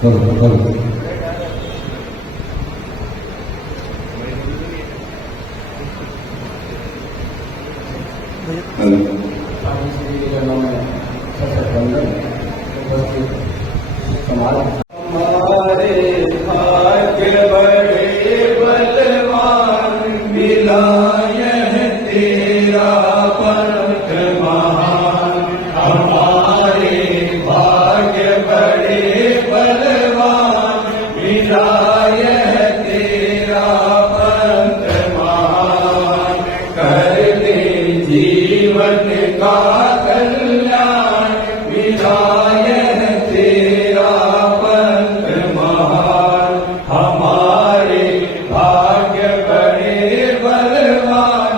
हमारे भाग्य बड़े बलवान, मिला यह तेरा पंथ महान। हमारे भाग्य बड़े बलवान, मिला यह तेरा पंथ महान। कर दे जीवन का कल्याण, मिला यह तेरा पंथ महान। हमारे भाग्य बड़े बलवान,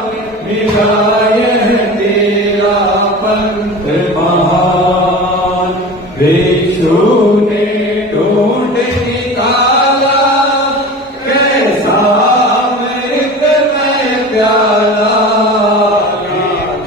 मिला यह तेरा पंथ महान। भिक्षु ने ढूंढ निकाला, कैसा अमृतमय प्याला।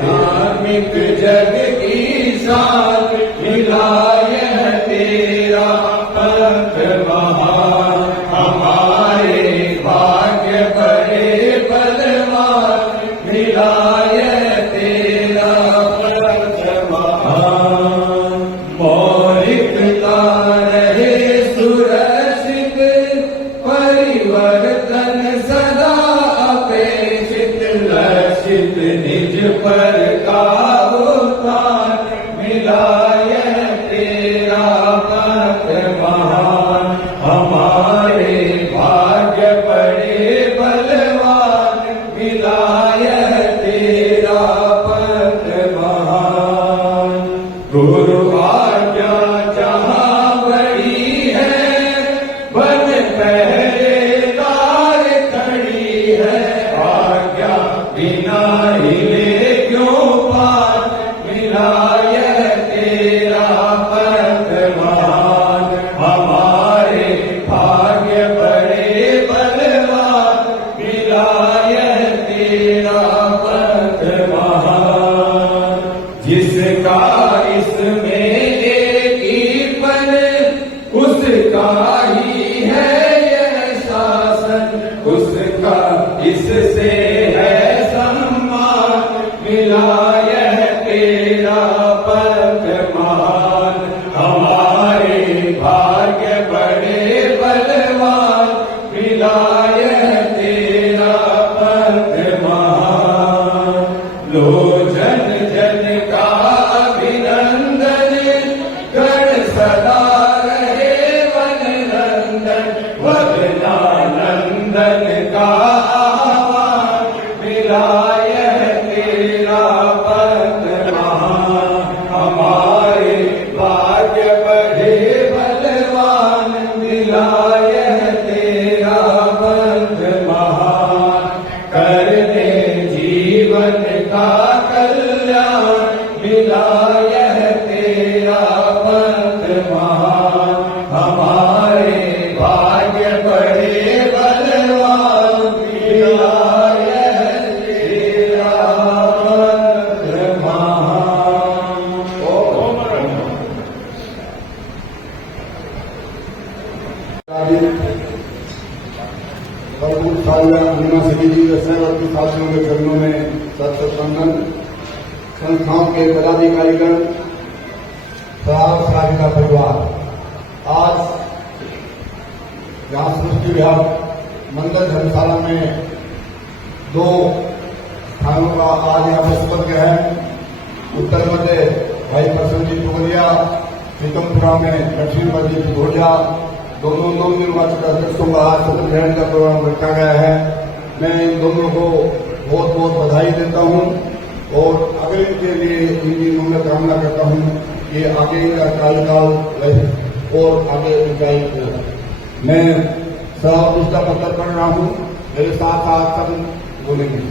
धार्मिक जग की साथ, मिला यह तेरा पंथ महान। हमारे भाग्य बड़े बलवान, मिला यह तेरा पंथ महान। मौलिकता रहे सुरक्षित, परिवर्तन सदा अपेक्षित। लक्षित निज पर का उत्थान, मिला यह तेरा पंथ महान। हमारे भाग्य बड़े बलवान, मिला यह तेरा पंथ महान। गुरु आज्ञा जहाँ बड़ी है, बन पहरेदार खड़ी है। आज्ञा बिना हिले क्यों पार, मिला यह तेरा पंथ महान। हमारे भाग्य बड़े बलवान, मिला यह तेरा पंथ महान। जिसका इसमें एक ही पन, उसका ही है यह शासन। उसका इससे है सम्मान, मिला यह तेरा पंथ महान। हमारे भाग्य बड़े बलवान, मिला यह तेरा पंथ महान। लो जन जन का अभिनंदन, गण सदा रहे वन नंदन। वदना नंदन का आह्वान, मिला यह तेरा पंथ महान। हमारे भाग्य बड़े बलवान, मिला यह तेरा पंथ महान। कर दे जीवन का कल्याण, मिला यह तेरा पंथ महान। हमारे भाग्य बड़े बलवान, मिला यह तेरा पंथ महान। सभी जी दर्शनार्थी साथियों के चरणों में सत्संगन। संस्थाओं के पदाधिकारीगण, सहायिका परिवार, आज जहाँ सृष्टि विहार मंदिर धर्मशाला में 2 स्थानों का आज यहाँ पर सुबह है। उत्तर मध्य भाई प्रसन्नजीत टोगरिया, सीतमपुरा में दक्षिण मध्य घोड़िया, दोनों 9 निर्वाचक अध्यक्षों का आज शपथ ग्रहण का प्रोग्राम रखा गया है। मैं इन दोनों को बहुत बहुत बधाई देता हूं और आगे के लिए इनकी मनोकामना करता हूं कि आगे का कार्यकाल रहे और आगे ऊंचाई हो। मैं सहपुष्टा पत्र पढ़ रहा हूं, मेरे साथ साथ सब बोलेंगे।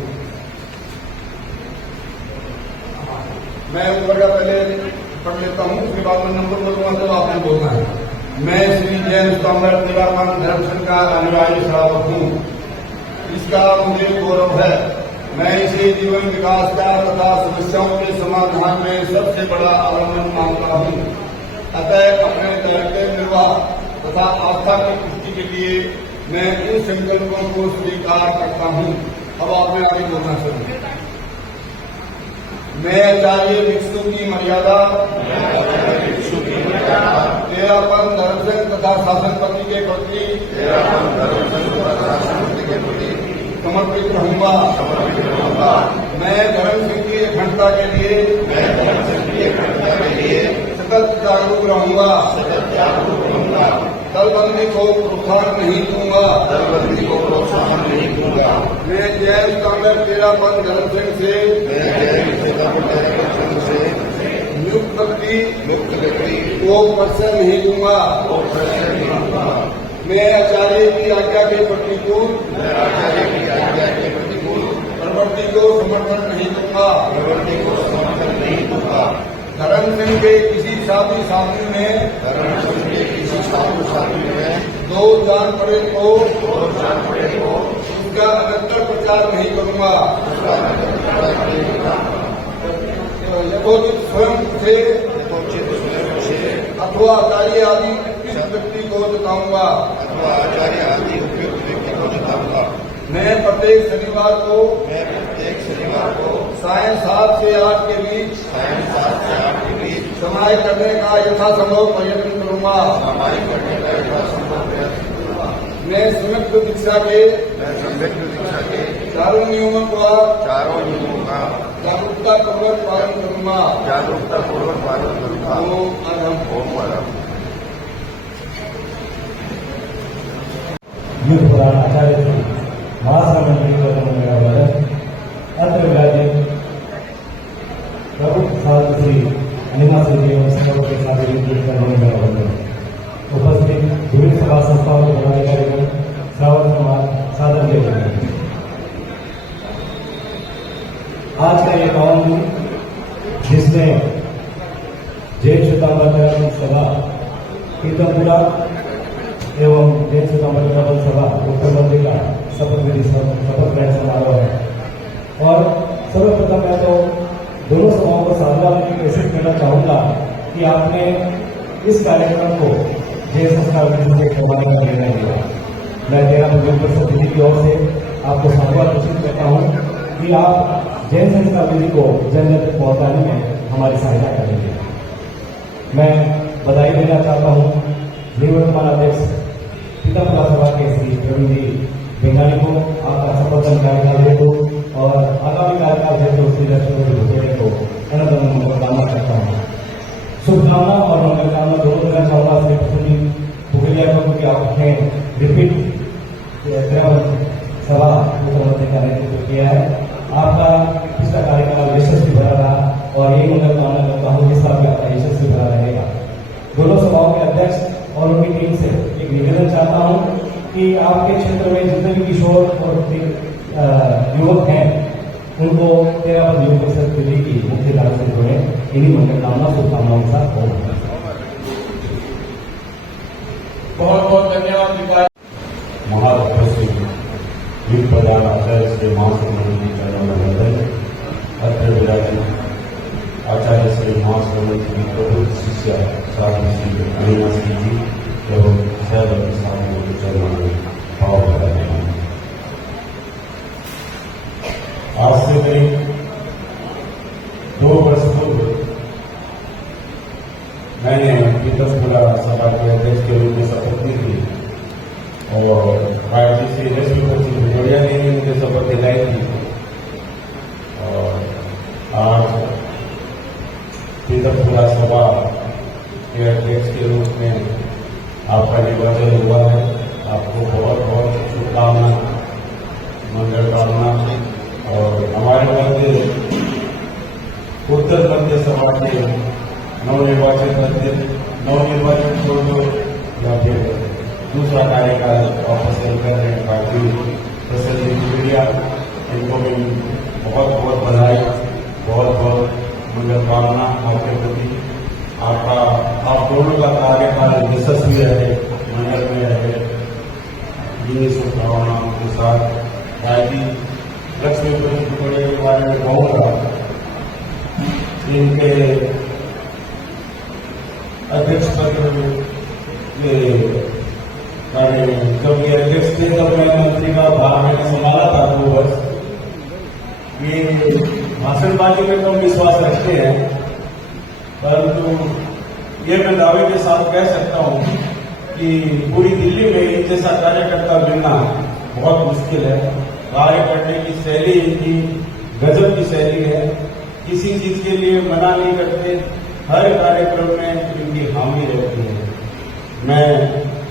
मैं ऊपर का पहले पढ़ लेता हूं, उसके बाद मैं नंबर बोलूंगा तो आपने बोलना है। मैं श्री जैन सम्राट निवारमान धर्म संघ का अनुयायी श्रावक हूँ। इसका मुझे गौरव है। मैं इसे जीवन विकास का तथा समस्याओं के समाधान में सबसे बड़ा अवलंबन मानता हूँ। अतः अपने दायित्व निर्वाह तथा आस्था की पुष्टि के लिए मैं इन संकल्पों को स्वीकार करता हूँ। अब आपने आगे बोलना चाहिए। मैं आचार्य भिक्षु की मर्यादा तेरापन धर्मसंघ तथा शासनपति के प्रति समर्पित रहूंगा। मैं धर्म सिंह की अखंडता के लिए सतत जागरूक रहूंगा। दलबंदी को प्रोत्साहन नहीं दूंगा। मैं जैन कांग्रेस तेरापन धर्म सिंह से नियुक्त व्यक्ति को प्रश्न नहीं दूंगा। मैं आचार्य की आज्ञा के प्रतिकूल प्रवृत्ति को समर्थन नहीं दूंगा। धर्म सिंह के किसी साथी साथी में दो जान पड़े तो उसका अनंतर प्रचार नहीं करूंगा। यथोचित स्वयं से अथवा आचार्य आदि उपयुक्त व्यक्ति को बताऊंगा। मैं प्रत्येक शनिवार को सायं 7 से 8 के बीच समाय करने का यथासंभव प्रयत्न करूंगा। मैं संयुक्त दीक्षा के चारों नियमों का जागरूकता पूर्वक पालन करूंगा। युद्ध पुराण आचार्य श्री महाश्रमण मेरा वजन अत्र विराजित प्रमुख साधु श्री अनिमा श्री एवं सब के साथ मेरा वजन उपस्थित विभिन्न सभा संस्थाओं के पदाधिकारीगण श्रावण समाज साधन के बने। आज का ये पावन दिन जिसमें जैन श्वेतांबर सभा कीर्तनपुरा एवं जैन श्वेतांबर सभा उत्तर मंदिर का शपथ ग्रहण समारोह है। और सर्वप्रथम मैं तो दोनों सभाओं को साधुवाद की कोशिश करना चाहूंगा कि आपने इस कार्यक्रम को जैन संस्कार विधि से करवाने का निर्णय लिया। मैं 13 नवंबर विधि की ओर से आपको साधुवाद घोषित करता हूँ कि आप जैन संस्कार विधि को जन जन तक पहुंचाने में हमारी सहायता करेंगे। मैं बधाई देना चाहता हूँ निवर्तमान अध्यक्ष पीताम्बरा सभा के श्री प्रवीण जी बेंगाली को आपका सफल कार्यकाल हेतु और आगामी कार्यकाल हेतु श्री लक्ष्मण भुजेले को मनोकामना करता हूँ। शुभकामना और मंगलकामना दोनों देना चाहूंगा श्री प्रसन्न भुजेलिया को, क्योंकि आपने रिपीट सभा उत्तर मध्य का नेतृत्व किया है। आपका पिछला कार्यकाल यशस्वी भरा रहा और यही मंगलकामना करता हूँ कि साल आपका यशस्वी भरा रहेगा। दोनों सभाओं के अध्यक्ष और उनकी टीम से एक निवेदन चाहता हूँ कि आपके क्षेत्र में जितने भी किशोर और युवक हैं उनको 13 युग परिषद दिल्ली की मुख्य धारा से जुड़े। इन्हीं मंगलकामना शुभकामनाओं के साथ बहुत बहुत धन्यवाद। महाभक्त युग प्रधान आचार्य श्री महाश्रमण जी चरणों में वंदन। अत्र विराजित आचार्य श्री महाश्रमण जी प्रभु शिष्य साधु श्री अनिमा सिंह जी एवं सैदव साधुओं के चरणों में भाव कराते हैं। आज से करीब 2 वर्ष पूर्व मैंने पीतमपुरा सभा के अध्यक्ष के रूप में शपथ ली थी और पार्टी से लक्ष्मीपति भुजोड़िया ने भी मुझे शपथ दिलाई थी। और आज पीतमपुरा सभा के अध्यक्ष के रूप में आपका निर्वाचन हुआ है। आपको बहुत बहुत शुभकामना, मंगल कामना। और हमारे मध्य उत्तर मध्य सभा के नवनिर्वाचित छोड़ो या फिर दूसरा कार्यकाल वापस कर रहे पार्टी प्रसन्न मीडिया, इनको भी बहुत बहुत बधाई, बहुत बहुत मंगल कामना आपके प्रति। आप दोनों का कार्यकाल यशस्वी रहे, मंगल में रहे, इन्हीं शुभकामनाओं के साथ राजी लक्ष्मीपति भुजोड़िया के बारे में कहूँगा। इनके अध्यक्ष पद के और जब ये अध्यक्ष थे तब मैं मंत्री का भार मैंने संभाला था 2 वर्ष। ये भाषणबाजी में तो विश्वास रखते हैं, परंतु ये मैं दावे के साथ कह सकता हूँ कि पूरी दिल्ली में एक जैसा कार्यकर्ता मिलना बहुत मुश्किल है। कार्य करने की शैली इनकी गजब की शैली है, किसी चीज के लिए मना नहीं करते, हर कार्यक्रम में इनकी हामी रहती है। मैं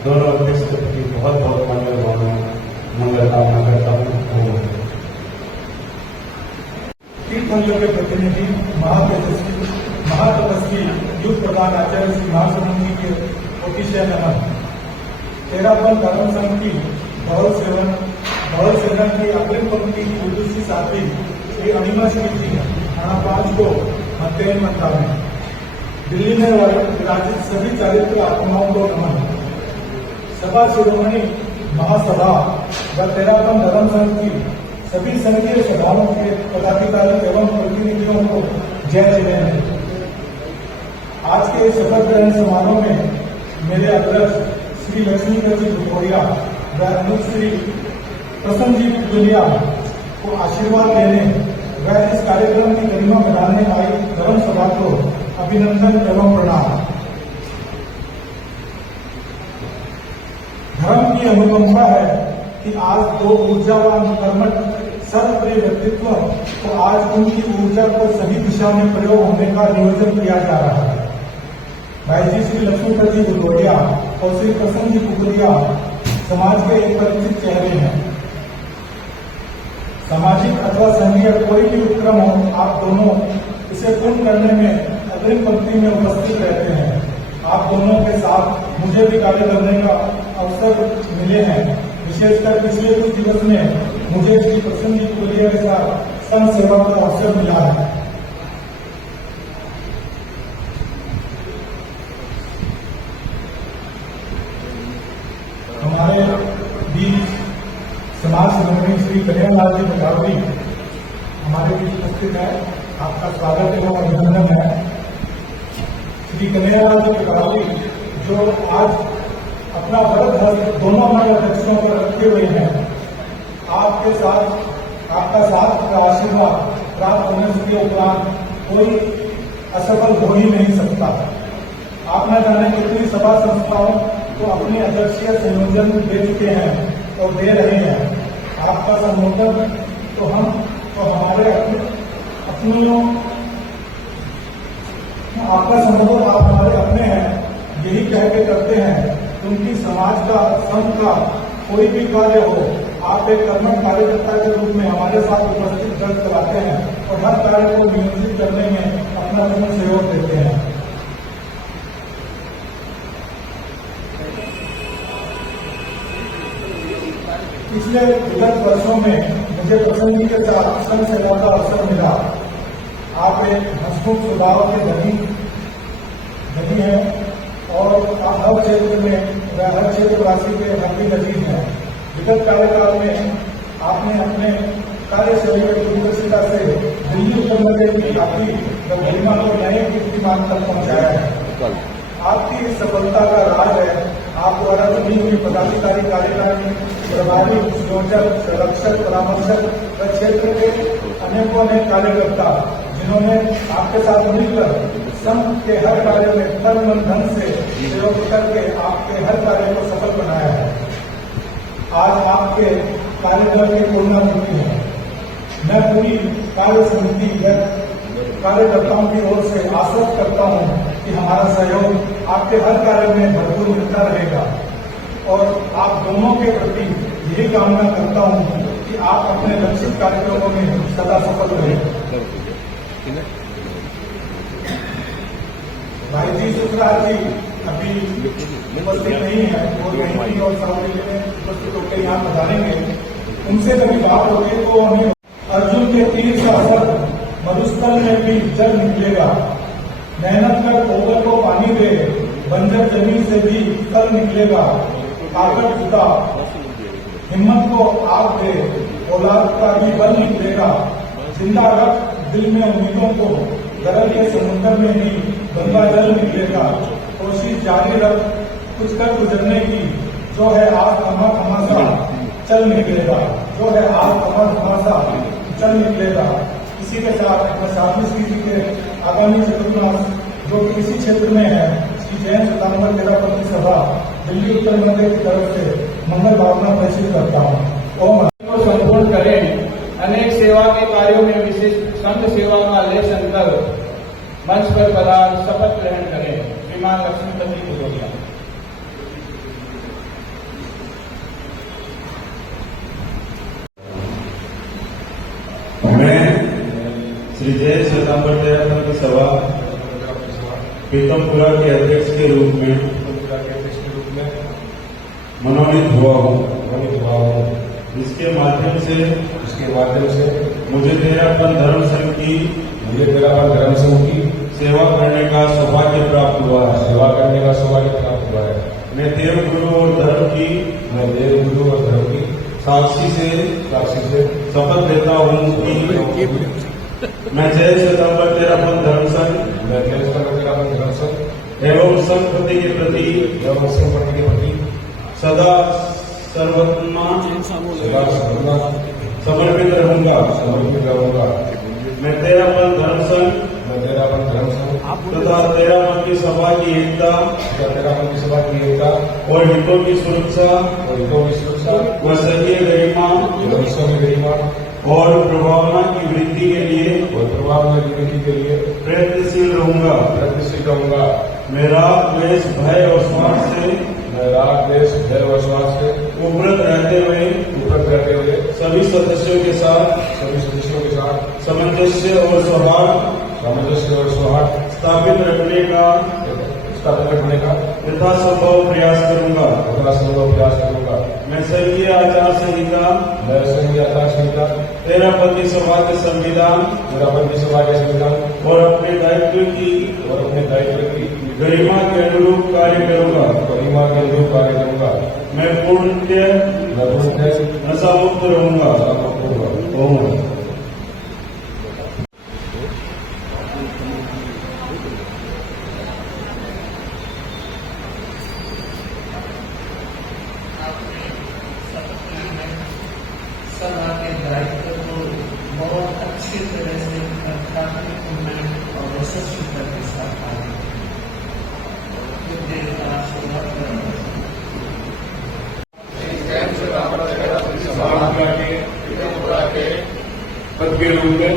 दोनों अध्यक्ष के प्रति बहुत बहुत मंगल कामना करता हूँ। तीर्थंकर के प्रतिनिधि महातपस्वी युग प्रधान आचार्य श्री महासमुंद जी के कोटिशय नमन। तेरापन धर्म संघ की धवल सेना की अग्रिम पंक्ति की उर्दूसी साथी श्री अनिमा श्री जी थाना 5 को मध्य मंत्रा में दिल्ली में विराजित सभी चारित्र आत्माओं को नमन। सभा शिरोमणि महासभा व तेरापन धर्म संघ की सभी संघीय सभाओं के पदाधिकारी एवं प्रतिनिधियों को जय जय। आज के इस शपथ ग्रहण समारोह में मेरे अध्यक्ष श्री लक्ष्मीधर जी भुजबलिया व अनुज श्री प्रसन्न जी भुजबलिया को आशीर्वाद देने व इस कार्यक्रम की गरिमा बढ़ाने आई धर्म सभा को अभिनंदन एवं प्रणाम। धर्म की अनुकंपा है कि आज 2 ऊर्जावान कर्मठ सर्वप्रिय व्यक्तित्व तो आज उनकी ऊर्जा को सही दिशा में प्रयोग होने का नियोजन किया जा रहा है। भाई जी श्री लक्ष्मीधर जी भुजबलिया और श्री प्रसन्न जी भुजबलिया समाज के एक परिचित चेहरे हैं। सामाजिक अथवा संघीय कोई भी उपक्रम हो, आप दोनों इसे पूर्ण करने में अग्रिम पंक्ति में उपस्थित रहते हैं। आप दोनों के साथ मुझे भी कार्य करने का अवसर मिले हैं। विशेषकर पिछले कुछ दिवस में मुझे श्री प्रसन्न जी भुजबलिया के साथ संघ सेवा का अवसर मिला है। हमारे बीच समाज सेवक श्री कन्हैयालाल जी बटावली हमारे बीच उपस्थित है। आपका स्वागत एवं अभिनंदन है। श्री कन्हैयालाल जी बटावली जो आज अपना वरद हस्त दोनों हमारे अध्यक्षों पर रखे हुए हैं, आपका साथ का आशीर्वाद प्राप्त होने के उपरांत कोई असफल हो ही नहीं सकता। आप न जाने कितनी सभा संस्थाओं को अपने अध्यक्षीय संयोजन दे चुके हैं और दे रहे हैं। आपका संबोधन तो हमारे अपनियों आपका संबोधन आप हमारे अपने हैं यही कह के करते हैं, क्योंकि समाज का संघ का कोई भी कार्य हो, आप एक कर्मठ कार्यकर्ता के रूप में हमारे साथ उपस्थित दर्ज कराते हैं और हर कार्य को नियोजित करने में अपना पूर्ण सहयोग देते हैं। पिछले विगत वर्षों में मुझे प्रसन्न जी के साथ संघ सेवा का अवसर मिला। आप एक हंसमुख स्वभाव के धनी हैं और आप हर क्षेत्र में हर क्षेत्रवासी के हल्दी नजीर हैं। विगत कार्यकाल में आपने अपने कार्यशैली की दूरदर्शिता से दिल्ली उत्तर प्रदेश की आपकी गरिमा को नए कीर्तिमान तक पहुंचाया है। आपकी इस सफलता का राज है आप द्वारा चुनी हुई पदाधिकारी कार्यकारिणी प्रभारी संयोजक संरक्षक परामर्शक व क्षेत्र के अनेकों कार्यकर्ता जिन्होंने आपके साथ मिलकर संघ के हर कार्य में तन मन धन से सहयोग करके आपके हर कार्य को सफल बनाया है। आज आपके कार्यकाल की पूर्णा होती है। मैं पूरी कार्य समिति व कार्यकर्ताओं की ओर से आश्वस्त करता हूं कि हमारा सहयोग आपके हर कार्य में भरपूर मिलता रहेगा और आप दोनों के प्रति यही कामना करता हूं कि आप अपने लक्षित कार्यक्रमों में सदा सफल रहें। भाई जी सुखराज जी अभी उपस्थित नहीं है और सावली में उपस्थित होकर यहाँ पधारेंगे। उनसे कभी बात होगी तो उन्हें अर्जुन के तीर का असर मरुस्थल में भी जल निकलेगा। मेहनत कर पोगर को पानी दे बंजर जमीन से भी फल निकलेगा। ताकत जुटा हिम्मत को आग दे औलाद का भी बल निकलेगा। जिंदा रख दिल में उम्मीदों को गरल के समुद्र में ही गंगा जल निकलेगा। कोशिश जारी रख कुछ कर गुजरने की जो है आज कमा कमासा चल निकलेगा, जो है आज कमा कमासा चल निकलेगा। इसी के साथ 26 के आगामी चतुर्मास जो कि इसी क्षेत्र में है, श्री जैन श्वेतांबर तेरापंथी सभा दिल्ली उत्तर मध्य की तरफ से मंगल भावना प्रेषित करता हूँ। ओम को संपूर्ण करें। अनेक सेवा के कार्यों में विशेष संघ सेवा का लेसन कर मंच पर पधार शपथ ग्रहण करें। श्रीमान लक्ष्मीपति भदौरिया। मैं श्री जैन श्वेतांबर तेरापंथी सभा पीतमपुरा के अध्यक्ष के रूप में मनोनीत हुआ हूँ। इसके माध्यम से मुझे तेरापंथ धर्म संघ की सेवा करने का सौभाग्य प्राप्त हुआ है। मैं देव गुरु और धर्म की साक्षी से शपथ लेता हूँ कि मैं जैन श्वेतांबर तेरापंथ धर्म संघ एवं संस्कृति के प्रति सदा सर्वथा समर्पित रहूंगा। मैं तेरापंथ धर्म संघ तथा तेरापंथी सभा की एकता और हितों की सुरक्षा व सही गरिमा और प्रभावना की वृद्धि के लिए प्रयत्नशील रहूंगा। मेरा द्वेष भय और स्वार्थ से उपरत रहते हुए सभी सदस्यों के साथ सामंजस्य और सौहार्द स्थापित रखने का यथासंभव प्रयास करूंगा। मैं संघीय आचार संहिता तेरापंथी सभा के संविधान और अपने दायित्व की गरिमा के अनुरूप कार्य करूंगा। मैं पूर्णतः नशा मुक्त रहूंगा। सभा के दायित्व को बहुत अच्छी तरह से प्राथमिक और यशस्विता के साथ आगे पद के रूप में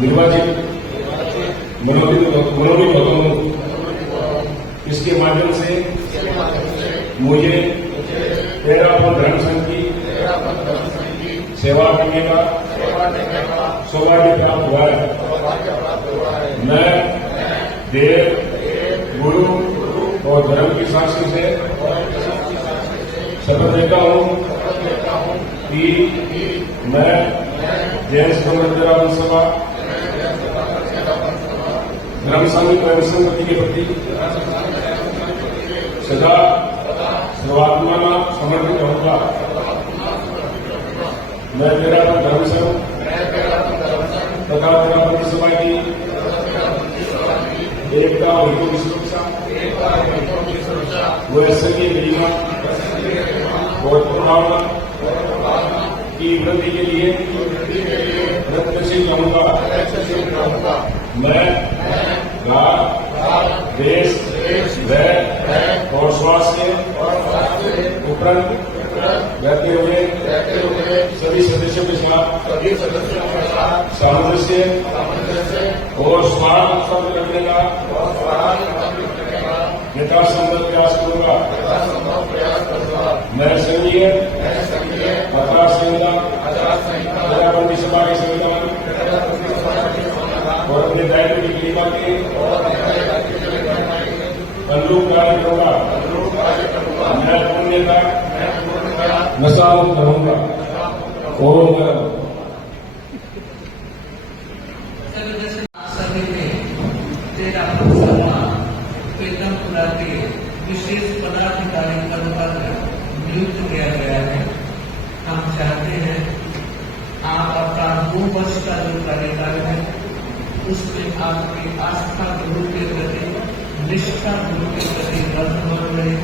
निर्वाचित मनोनीत होता हूँ। इसके माध्यम से मुझे तेरापंथ धर्म संघ की सेवा करने का सौभाग्य प्राप्त हुआ है। मैं देव गुरु और धर्म की साक्षी से शपथ लेता हूँ कि मैं जैन श्वेतांबर तेरापंथी सभा धर्म संघ एवं संस्कृति के प्रति सदा सर्वात्मा समर्पित रहूंगा। मैं तेरापंथ धर्म संघ तथा तेरापंथी सभा की एकता और हितों की सुरक्षा व संघीय गरिमा और प्रभावना की वृद्धि के लिए प्रयत्नशील रहूंगा। मैं देश भय और स्वास्थ्य उपरंत रहते हुए सभी सदस्यों के साथ सामंजस्य और स्वार्थ रखने का यथासंभव प्रयास करूंगा। मैं संघीय आचार संहिता तेरापंथी सभा के संविधान और अपने दायित्व की गरिमा के अनुरूप कार्य करूंगा। मैं पुण्यता नशा मुक्त रहूंगा। ओम सभी में तेरापंथ सभा पीतमपुरा के विशेष पदाधिकारी पद पर नियुक्त किया गया है। हम चाहते हैं आप अपना 2 वर्ष का जो कार्यकाल है उसमें आपकी आस्था गुरु के प्रति, निष्ठा गुरु के प्रति बल रहे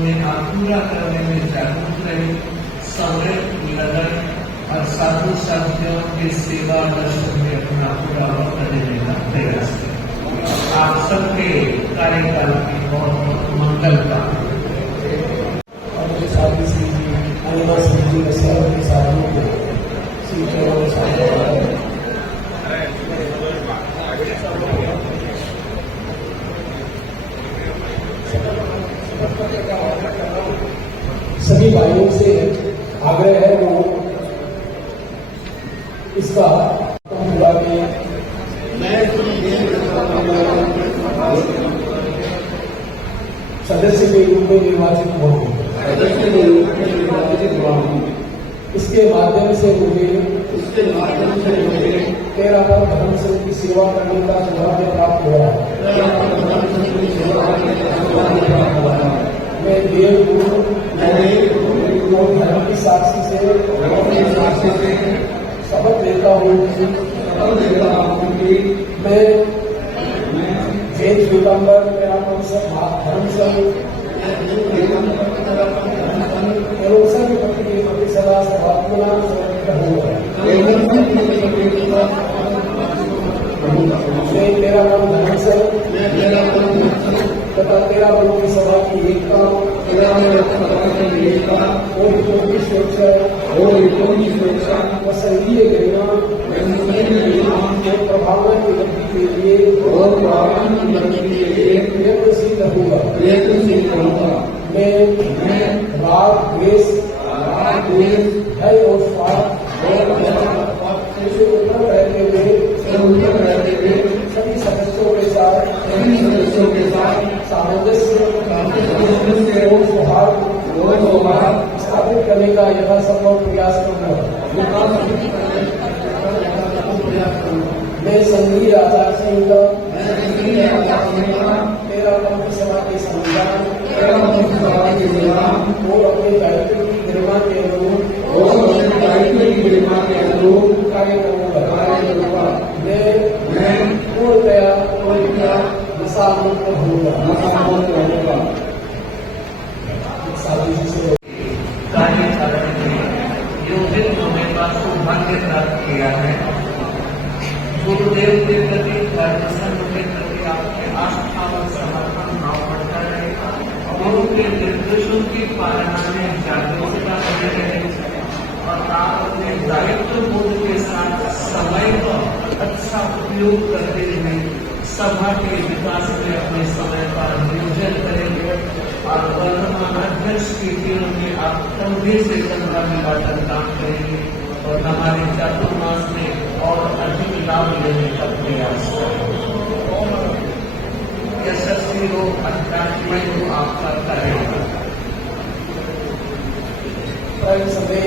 उन्हें आप पूरा करने में जागरूक रहे, समय लगन और साधु साथियों की सेवा दर्शन में अपना पूरा वक्त देने का प्रयास करें। आप सबके कार्यकाल की बहुत मंगल कामना। और मुझे साथी श्री जी अनिमा सिंह जी के सर्व के साथियों को श्री चरणों में शामिल सभी भाइयों से आग्रह है वो इसका पूरा सदस्य के रूप में निर्वाचित हुआ हूँ। इसके माध्यम से मुझे तेरा पर धर्म संघ की सेवा करने का सौभाग्य प्राप्त हुआ है। मैं देव गुरु और धर्म की साक्षी से शपथ लेता हूँ कि मैं जैन श्वेतांबर धर्म संघ एवं सभी भक्ति के प्रति सदा सर्वात्मना मैं तेरा नाम धर्म संघ तथा तेरा बल की सभा की एकता और हितों की सुरक्षा व संघीय गरिमा और प्रभावना की गति के लिए प्रयत्नशील रहूंगा। मैं राग द्वेष भय और स्वार्थ से ऊपर रहते हुए सभी सदस्यों के साथ सामंजस्य और सौहार्द स्थापित करने का यथासंभव प्रयास करूंगा। मैं संघीय आचार संहिता तेरा पंथ सभा के संविधान और अपने दायित्व की गरिमा के अनुरूप कार्य करूंगा। मैं पूर्णतया नशा मुक्त होऊंगा। कार्य करने में योजित होने का सौभाग्य प्राप्त किया है। गुरुदेव के प्रति धर्म संघ के प्रति आपके आस्था और समर्पण भाव बढ़ता रहेगा। गुरु के निर्देशों की पालना में जागरूकता बनी रहेगी और आप अपने दायित्व बोध के साथ समय का अच्छा उपयोग करते हुए सभा के विकास में अपने समय का नियोजन करेंगे और वर्तमान अध्यक्ष की टीम में आप कंधे से कंधा मिलाकर काम करेंगे और हमारे चातुर्मास में और अधिक लाभ लेने का प्रयास करेंगे। यशस्वी हो, अध्यात्मय हो आपका कार्य। समय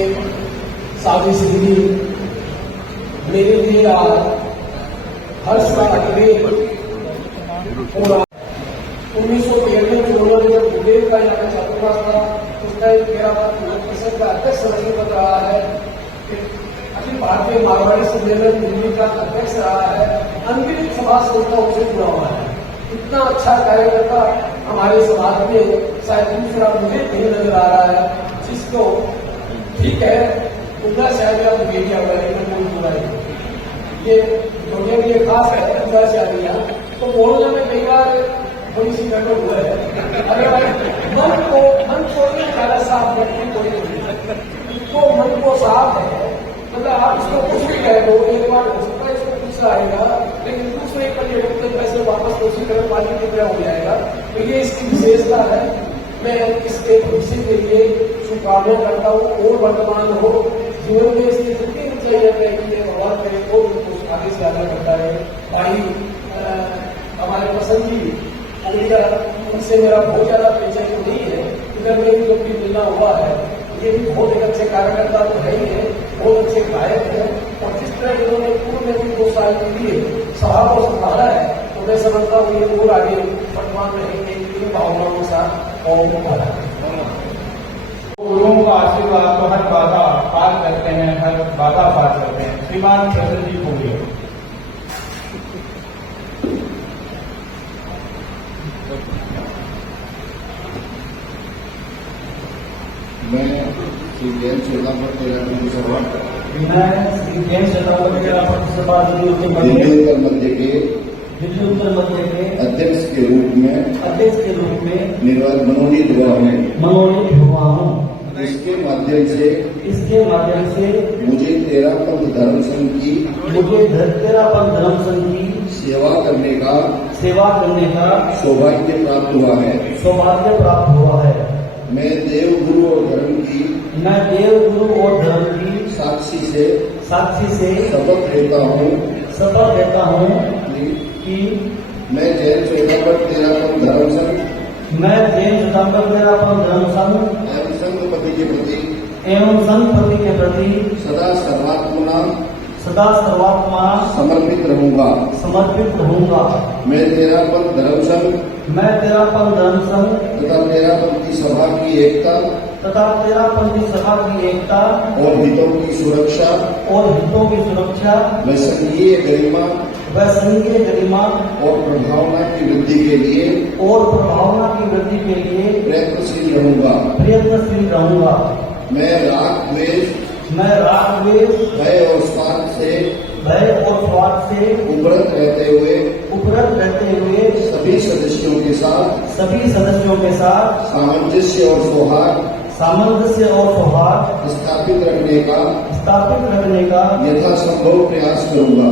साधी सिद्धि मेरे लिए आज हर्ष का अतिरेक हो रहा। 1993 में उन्होंने जब गुरुदेव का यहाँ चातुर्मास था उस टाइम मेरा परिषद का अध्यक्ष रखने बन रहा है। अखिल भारतीय मारवाड़ी सम्मेलन दिल्ली का अध्यक्ष रहा है। अंतिम सभा संस्था उसे जुड़ा हुआ है। इतना अच्छा कार्यकर्ता हमारे समाज में शायद दूसरा मुझे नहीं नजर आ रहा है, जिसको ठीक है उनका शायद या मीडिया वाले में कोई बुराई ये दुनिया के लिए खास है। उनका शायद तो बोलने में कई बार थोड़ी सी गड़बड़ हुआ है। अगर मन को ज्यादा साफ रखने को मन को साफ है, मतलब आप इसको कुछ भी कह दो, एक बार हो सकता है इसको कुछ आएगा, लेकिन दूसरे पर पैसे वापस कोशिश करें पानी की तरह हो जाएगा। तो ये इसकी विशेषता है। मैं इसके भविष्य के लिए शुभकामना करता हूँ और वर्तमान हो जीवन में इसकी जितनी ऊंचाई तय की है भगवान करे वो उनको आगे से आगे करता है। भाई हमारे पसंद जी उनसे मेरा बहुत ज्यादा परिचय तो नहीं है, इधर में भी जब भी मिलना हुआ है। ये भी बहुत एक अच्छे कार्यकर्ता तो है ही है, बहुत अच्छे गायक है और जिस तरह इन्होंने पूर्व में भी 2 साल के लिए सभा को संभाला है तो मैं समझता हूँ ये और आगे वर्तमान रहेंगे इन भावनाओं के साथ। और गुरुओं का आशीर्वाद तो हर बाधा पार करते हैं, हर बाधा पार करते हैं। श्रीमान प्रसन्न जी बोलिए। जैन श्वेतांबर तेलंगाना सभा मैं श्री जैन श्वेतांबर तेलंगाना सभा दिल्ली उत्तर मध्य के अध्यक्ष के रूप में मनोनीत हुआ हूँ। इसके माध्यम से मुझे तेरापंथ धर्म संघ की सेवा करने का सौभाग्य प्राप्त हुआ है। मैं देव गुरु और धर्म की साक्षी से शपथ लेता हूँ कि मैं जैन श्वेतांबर तेरापंथ धर्म संघ एवं संघपति के प्रति सदा सर्वात्मा समर्पित रहूंगा। मैं तेरापंथ धर्म संघ तथा तेरापंथी सभा की एकता और हितों की सुरक्षा व संघीय गरिमा और प्रभावना की वृद्धि के लिए प्रयत्नशील रहूंगा। मैं राग द्वेष भय और स्वार्थ से उपरत रहते हुए सभी सदस्यों के साथ सामंजस्य और सौहार्द स्थापित रखने का यथासंभव प्रयास करूंगा।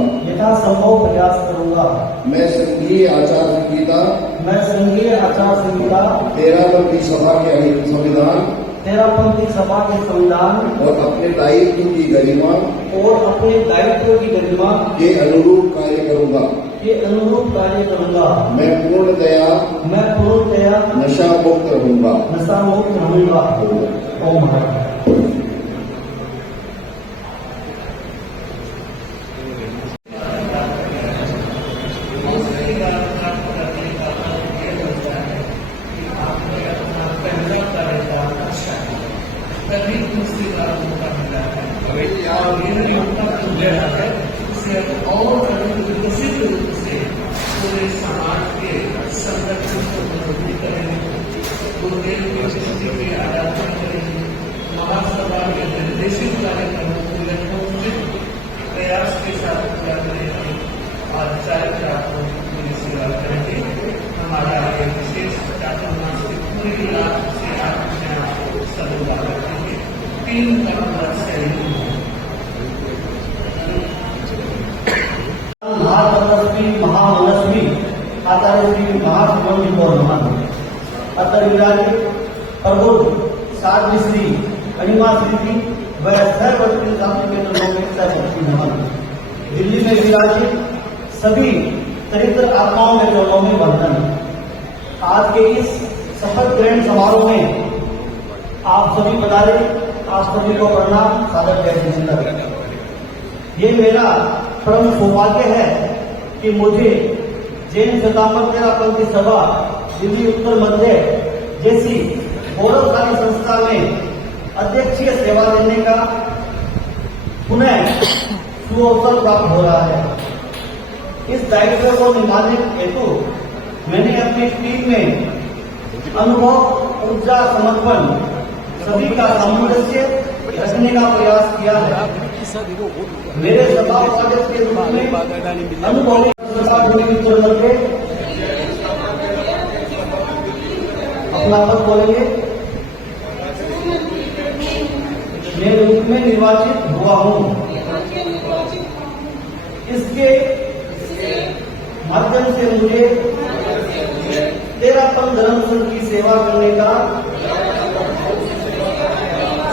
मैं संघीय आचार संहिता तेरापंथी सभा के संविधान और अपने दायित्व की गरिमा के अनुरूप कार्य करूंगा। मैं पूर्णतया नशा मुक्त रहूंगा। ओम दूसरी बात प्राप्त करने का अर्थ ये होता है कि आपने अपना पहला कार्यकाल अच्छा है, तभी दूसरी बार मौका मिला है और यह मौका मिल गया है उसे और अधिक विकसित रूप से पूरे समाज के संगठन को मजबूत करेंगे, गुरुदेव की शक्ति की आराधना करेंगे, महासभा के निर्देशित कार्यक्रमों को यथोचित प्रयास के साथ पूरा करेंगे और चाहे आपको पूरी सेवा करेंगे। हमारा ये विशेष 50 मास की पूरी लाभ से आप अपने आप को सदुपयोग रखेंगे। 3 करोड़ से महामनस्वी आचार्य श्री महासुब्रमण्य गौरमान अतर विराजित प्रबुद्ध साध्वी श्री अनिमा श्री व सर्वश्री दिल्ली में विराजित सभी चरित्र आत्माओं के चरणों में वंदन। आज के इस शपथ ग्रहण समारोह में आप सभी पधारे, आप सभी को प्रणाम सादर जय। ये मेरा परम सौभाग्य है कि मुझे जैन श्वेतांबर तेरापंथी सभा दिल्ली उत्तर मध्य जैसी गौरवशाली संस्था में अध्यक्षीय सेवा देने का पुनः सुअवसर प्राप्त हो रहा है। इस दायित्व को निभाने हेतु मैंने अपनी टीम में अनुभव, ऊर्जा, समर्पण सभी का सामंजस्य रखने का प्रयास किया है। मेरे सभा उपाध्यक्ष के रूप में अनुभवी अपना पद बोलेंगे। मैं रूप में निर्वाचित हुआ हूँ। इसके माध्यम से मुझे तेरापंथ धर्म संघ की सेवा करने का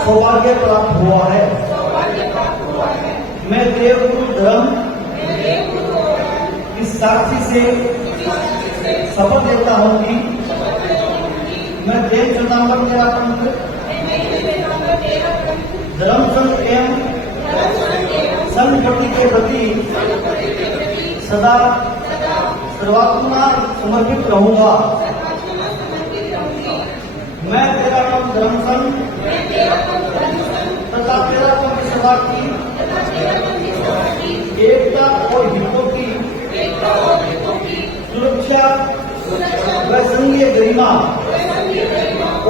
सौभाग्य प्राप्त हुआ है। मैं देवगुरु धर्म की साक्षी से शपथ लेता हूँ कि मैं जैन श्वेतांबर तेरापंथ धर्म संघ एवं संघपति के प्रति सदा सर्वात्मा समर्पित रहूंगा। मैं तेरापंथ धर्म संघ तथा तेरापंथी सभा की एकता और हितों की सुरक्षा व संघीय गरिमा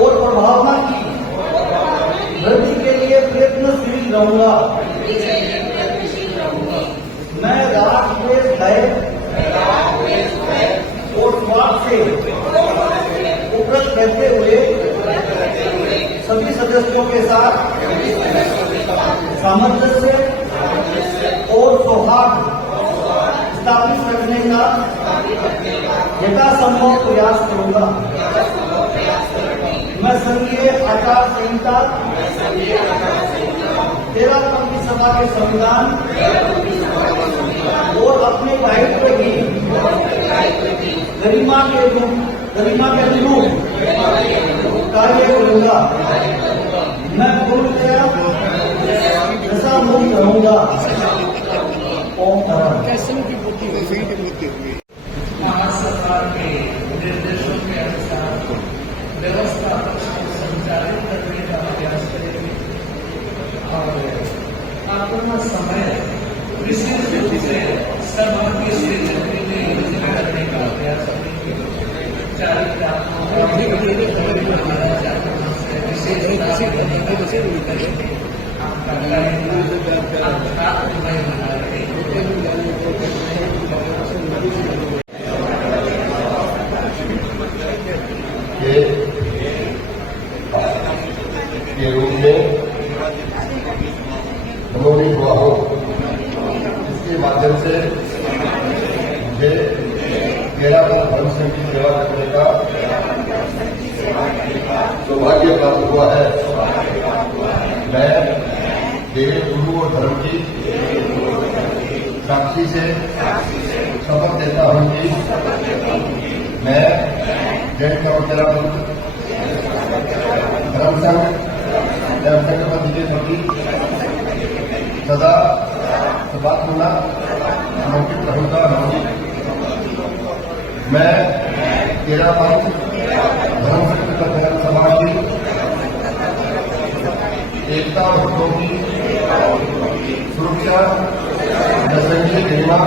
और प्रभावना की वृद्धि के लिए रहूंगा। मैं राष्ट्रद्वेष भय और स्वार्थ से उपरत रहते हुए सभी सदस्यों के साथ सामंजस्य और सौहार्द स्थापित रखने का यथासंभव प्रयास करूंगा। मैं संघीय आचार संहिता 13वीं सभा के संविधान और अपने दायित्व की गरिमा के अनुरूप कार्य करूंगा। मैं पूर्णतया नशा मुक्त रहूंगा। ओम धर्म। महासरकार के निर्देशों के अनुसार व्यवस्था संचालित करने का प्रयास करेंगे और अपना समय विशेष रूप से सभा की स्थिति में योजना करने का प्रयास करेंगे। के रूप में मनोनीत हुआ हो, इसके माध्यम से मुझे 13 धर्म संघ की सेवा करने का सौभाग्य प्राप्त हुआ है। मैं देवी गुरु और धर्म की साक्षी से शपथ देता हूं कि मैं जैन कर्मचारा धर्म संघ एवं संघबंदी के प्रति सदा सबात्मना समर्पित रहूंगा। मैं 13 धर्म सभा की एकता और हितों की सुरक्षा, जनसंघीय गरिमा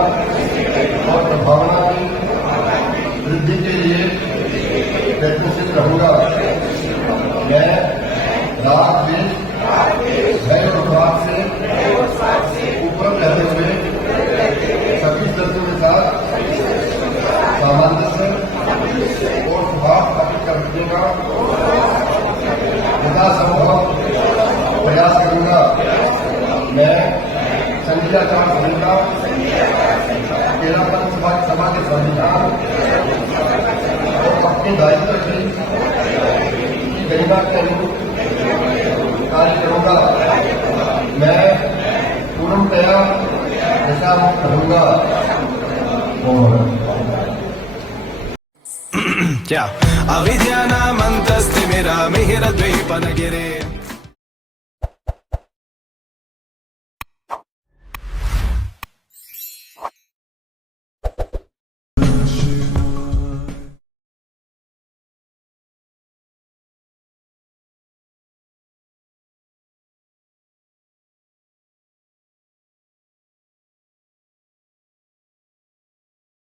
और प्रभावना की वृद्धि के लिए प्रयत्नशील रहूंगा। मैं राग द्वेष भय और स्वार्थ से ऊपर रहते हुए सभी सदस्यों के साथ सामंजस्य और स्वभाव स्थापित करने का यथासंभव प्रयास करूंगा। मैं संघीय आचार संहिता 13 सभा के संविधान और अपने दायित्व की गरिमा के अनुरूप कार्य करूंगा। मैं पूर्णतया नशा मुक्त रहूंगा। क्या अविद्यानामन्तस्तिमिरमिहिरद्वीपनगिरे